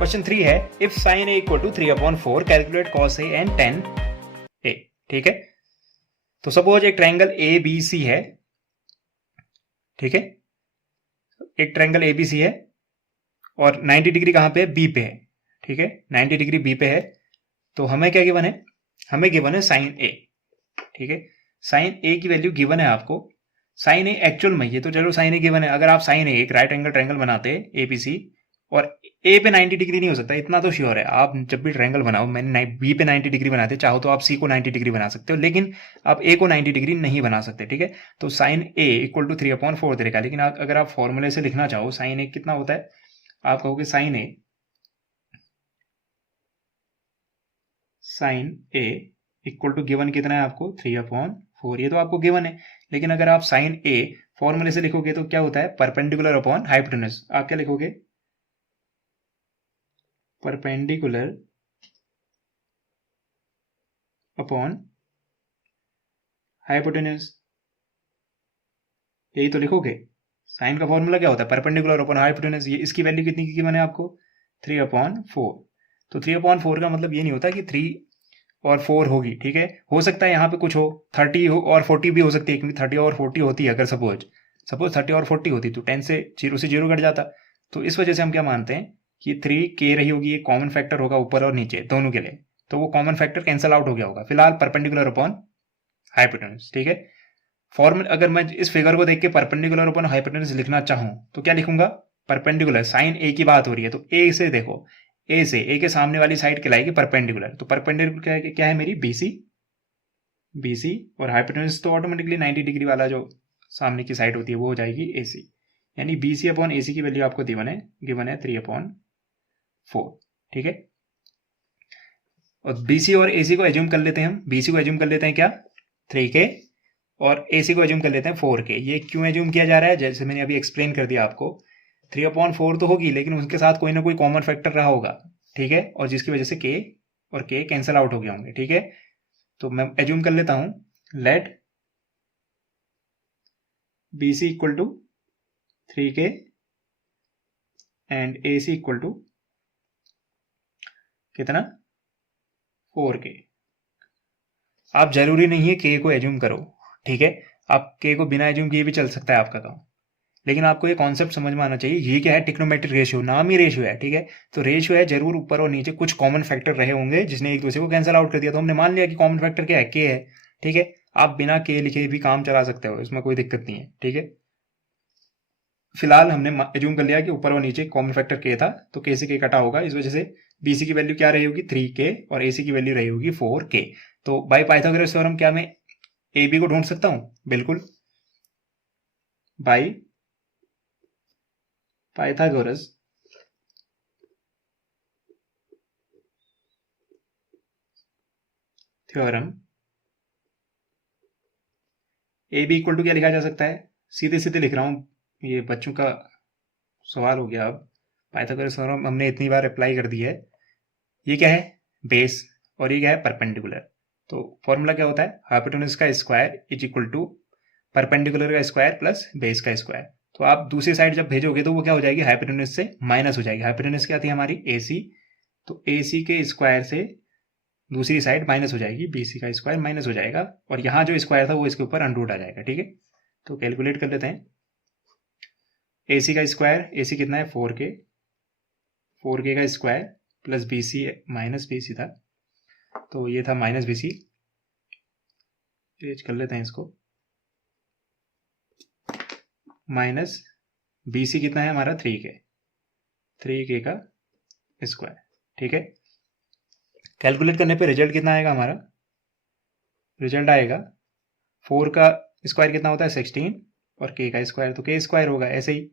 Question 3 है if sine A equal to 3/4 calculate cos A and tan A. ठीक है, तो सपोज एक ट्रायंगल ए बी सी है। ठीक है, एक ट्रायंगल ए बी सी है और 90 डिग्री कहां पे है? बी पे है। ठीक है, 90 डिग्री बी पे है। तो हमें क्या गिवन है? हमें गिवन है साइन ए। ठीक है, साइन ए की वैल्यू गिवन है आपको। साइन ए एक्चुअल में, ये तो चलो साइन ए गिवन है। अगर आप साइन ए एक राइट एंगल ट्रायंगल बनाते ए बी सी और ए पे 90 डिग्री नहीं हो सकता, इतना तो श्योर है। आप जब भी ट्रायंगल बनाओ, मैंने बी पे 90 डिग्री बनाते, चाहो तो आप सी को 90 डिग्री बना सकते हो, लेकिन आप ए को 90 डिग्री नहीं बना सकते। ठीक है, तो साइन ए इक्वल टू 3/4 दे रखा। लेकिन अगर आप फॉर्मूले से लिखना चाहो साइन ए कितना होता है, आप कहोगे sine A equal to given कितना है आपको? 3/4। ये तो आपको गिवन है। लेकिन अगर आप साइन ए फॉर्मूले से लिखोगे तो क्या होता है? Perpendicular upon hypotenuse. आप क्या लिखोगे? परपेंडिकुलर अपॉन हाइपोटेन्यूज, यही तो लिखोगे। साइन का फॉर्मूला क्या होता है? Perpendicular upon hypotenuse. ये इसकी वैल्यू कितनी की गिवन है आपको? 3/4। तो 3/4 का मतलब ये नहीं होता कि 3 और 4 होगी। ठीक है, हो सकता है यहाँ पे कुछ हो, 30 हो और 40 भी हो सकती है। क्योंकि 30 और 40 होती है, अगर सपोज 30 और 40 होती तो 10 से 0 कट जाता। तो इस वजह से हम क्या मानते हैं कि 3 के रही होगी, ये कॉमन फैक्टर होगा ऊपर और नीचे दोनों के लिए, तो वो कॉमन फैक्टर कैंसिल आउट हो गया होगा। फिलहाल परपेंडिकुलर अपॉन हाइपोटेन्यूज। ठीक है, फॉर्मूला अगर मैं इस फिगर को देख के परपेंडिकुलर अपॉन हाइपोटेन्यूज लिखना चाहूं तो क्या लिखूंगा? परपेंडिकुलर, साइन ए की बात हो रही है तो ए से देखो, ए से ए के सामने वाली साइड कहलाएगी परपेंडिकुलर। तो परपेंडिकुलर क्या है मेरी? बीसी और हाइपोटेन्यूज तो ऑटोमेटिकली 90 डिग्री वाला जो सामने की साइड होती है वो हो जाएगी एसी। यानी बीसी अपॉन एसी की वैल्यू आपको गिवन है 3/4। ठीक है, और बीसी और एसी को एज्यूम कर लेते हैं हम। बीसी को एज्यूम कर लेते हैं क्या? 3K, और एसी को एज्यूम कर लेते हैं 4K। ये क्यों एज्यूम किया जा रहा है? जैसे मैंने अभी एक्सप्लेन कर दिया आपको, 3/4 तो होगी लेकिन उसके साथ कोई ना कोई कॉमन फैक्टर रहा होगा। ठीक है, और जिसकी वजह से K और K कैंसिल आउट हो गए होंगे। ठीक है, तो मैं एज्यूम कर लेता हूं let BC equal to 3K and AC equal to कितना? 4K। आप जरूरी नहीं है K को एज्यूम करो। ठीक है, आप K को बिना एज्यूम किए भी चल सकता है आपका काम। लेकिन आपको ये कॉन्सेप्ट समझ में आना चाहिए। ये क्या है? ट्रिग्नोमेट्रिक रेशियो, नाम ही रेशियो है। ठीक है, तो रेशियो है, जरूर ऊपर और नीचे कुछ कॉमन फैक्टर रहे होंगे जिसने एक दूसरे को कैंसिल आउट कर दिया। तो हमने मान लिया कि कॉमन फैक्टर क्या है? के है। ठीक है, आप बिना के लिखे भी काम चला सकते हो, इसमें कोई दिक्कत नहीं है। ठीक है, फिलहाल हमने एज्यूम कर लिया कि ऊपर और नीचे कॉमन फैक्टर के था, तो के से के कटा होगा। इस वजह से बीसी की वैल्यू क्या रही होगी? 3K, और एसी की वैल्यू रही होगी 4K। तो बाई पाइथागोरस थ्योरम क्या मैं ए बी को ढूंढ सकता हूं? बिल्कुल, by Pythagoras theorem A B equal to क्या लिखा जा सकता है? सीधे सीधे लिख रहा हूं, ये बच्चों का सवाल हो गया। अब पाइथागोरस थ्योरम हमने इतनी बार अप्लाई कर दी है। ये क्या है? बेस, और ये क्या है? परपेंडिकुलर। तो फॉर्मूला क्या होता है? हाइपोटेन्यूज का square is equal to perpendicular का स्क्वायर प्लस बेस का स्क्वायर। तो आप दूसरी साइड जब भेजोगे तो वो क्या हो जाएगी? हाइपोटेन्यूज से माइनस हो जाएगी। हाइपोटेन्यूज क्या थी हमारी? AC। तो AC के स्क्वायर से दूसरी साइड माइनस हो जाएगी, BC का स्क्वायर माइनस हो जाएगा, और यहाँ जो स्क्वायर था वो इसके ऊपर अंडरूट आ जाएगा। ठीक है, तो कैलकुलेट कर लेते हैं। AC का स्क्वायर, AC कितना है? 4K का square plus BC minus BC था, तो ये था माइनस BC। चेंज कर लेते हैं इसको, माइनस BC कितना है हमारा? 3K का स्क्वायर। ठीक है, कैलकुलेट करने पे रिजल्ट कितना आएगा हमारा? रिजल्ट आएगा 4 का स्क्वायर कितना होता है? 16, और K का स्क्वायर तो K स्क्वायर होगा। ऐसे ही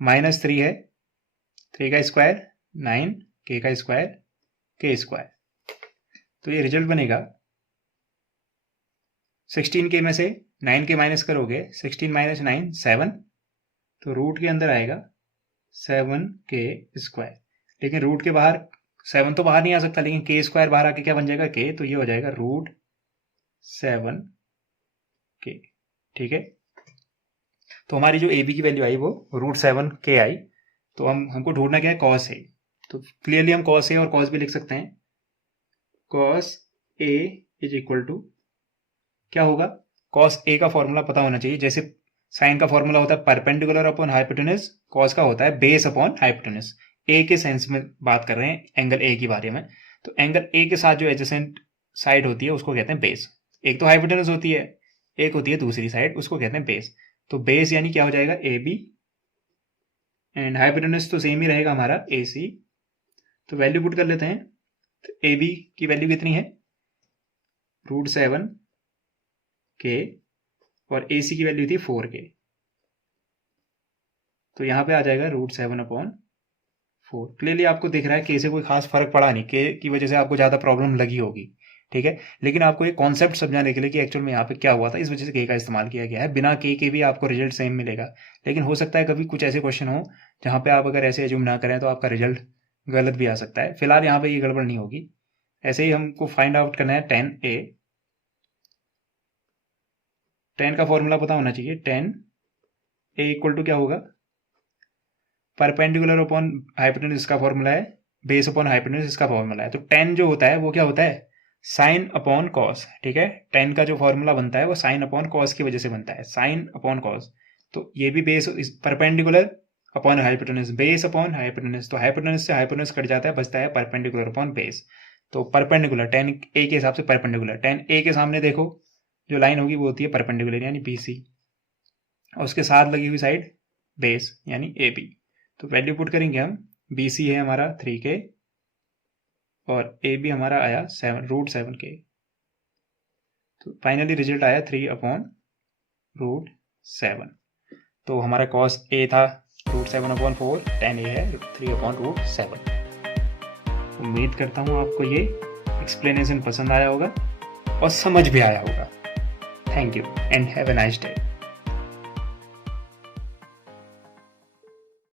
माइनस 3 है, 3 का स्क्वायर 9, K का स्क्वायर K स्क्वायर। तो ये रिजल्ट बनेगा 16K में से 9K माइनस करोगे, 16 माइनस 9 7, तो रूट के अंदर आएगा 7K स्क्वायर। लेकिन रूट के बाहर 7 तो बाहर नहीं आ सकता, लेकिन K स्क्वायर बाहर आके क्या बन जाएगा? K, तो ये हो जाएगा √7K। ठीक है, तो हमारी जो AB की वैल्यू आई वो √7K आई। तो हमको ढूंढना क्या है? Cos A. तो क्लियरली हम कॉस ए और कॉस बी लिख सकते हैं। Cos A is equal to क्या होगा, कॉस ए का फॉर्मूला पता होना चाहिए। जैसे साइन का फॉर्मूला होता है परपेंडिकुलर अपॉन हाइपोटेनस, कॉस का होता है बेस अपॉन हाइपोटेनस। ए के सेंस में बात कर रहे हैं एंगल ए के बारे में, तो एंगल ए के साथ जो एडजेसेंट साइड होती है उसको कहते हैं बेस। एक तो हाइपोटेनस होती है, एक होती है दूसरी साइड, उसको कहते हैं बेस। तो बेस यानी क्या हो जाएगा, ए बी, एंड हाइपोटेनस तो सेम ही रहेगा हमारा ए सी। तो वैल्यू पुट कर लेते हैं। तो ए बी की वैल्यू कितनी है, √7 के, और ए सी की वैल्यू थी 4 के। तो यहाँ पे आ जाएगा √7/4। क्लियरली आपको दिख रहा है के से कोई खास फर्क पड़ा नहीं, के की वजह से आपको ज़्यादा प्रॉब्लम लगी होगी, ठीक है। लेकिन आपको एक कॉन्सेप्ट समझाने के लिए कि एक्चुअल में यहाँ पे क्या हुआ था, इस वजह से के का इस्तेमाल किया गया है। बिना के भी आपको रिजल्ट सेम मिलेगा, लेकिन हो सकता है कभी कुछ ऐसे क्वेश्चन हो जहाँ पे आप अगर ऐसे एज्यूम ना करें तो आपका रिजल्ट गलत भी आ सकता है। फिलहाल यहाँ पे ये गड़बड़ नहीं होगी। ऐसे ही हमको फाइंड आउट करना है tan A। tan का फॉर्मूला पता होना चाहिए। tan A इक्वल टू क्या होगा, परपेंडिकुलर अपॉन हाइपोटेनस इसका फॉर्मूला है, बेस अपॉन हाइपोटेनस इसका फॉर्मूला है। तो tan जो होता है वो क्या होता है, साइन अपॉन कॉस, ठीक है। tan का जो फॉर्मूला बनता है वो साइन अपॉन कॉस की वजह से बनता है, साइन अपॉन कॉस। तो ये भी base perpendicular upon hypotenuse, base upon hypotenuse. तो हाइपोटेनस से हाइपोटेनस कट जाता है, बचता है परपेंडिकुलर अपॉन बेस। तो परपेंडिकुलर tan A के हिसाब से परपेंडिकुलर, tan A के सामने देखो जो लाइन होगी वो होती है परपेंडिकुलर यानी BC, और उसके साथ लगी हुई साइड बेस यानी AB। तो वैल्यू पुट करेंगे हम, BC है हमारा 3K और AB हमारा आया √7K। तो फाइनली रिजल्ट आया 3/√7। तो हमारा कॉस A था √7/4, tan A है 3/√7। उम्मीद करता हूँ आपको ये एक्सप्लेनेशन पसंद आया होगा और समझ भी आया होगा। Thank you and have a nice day.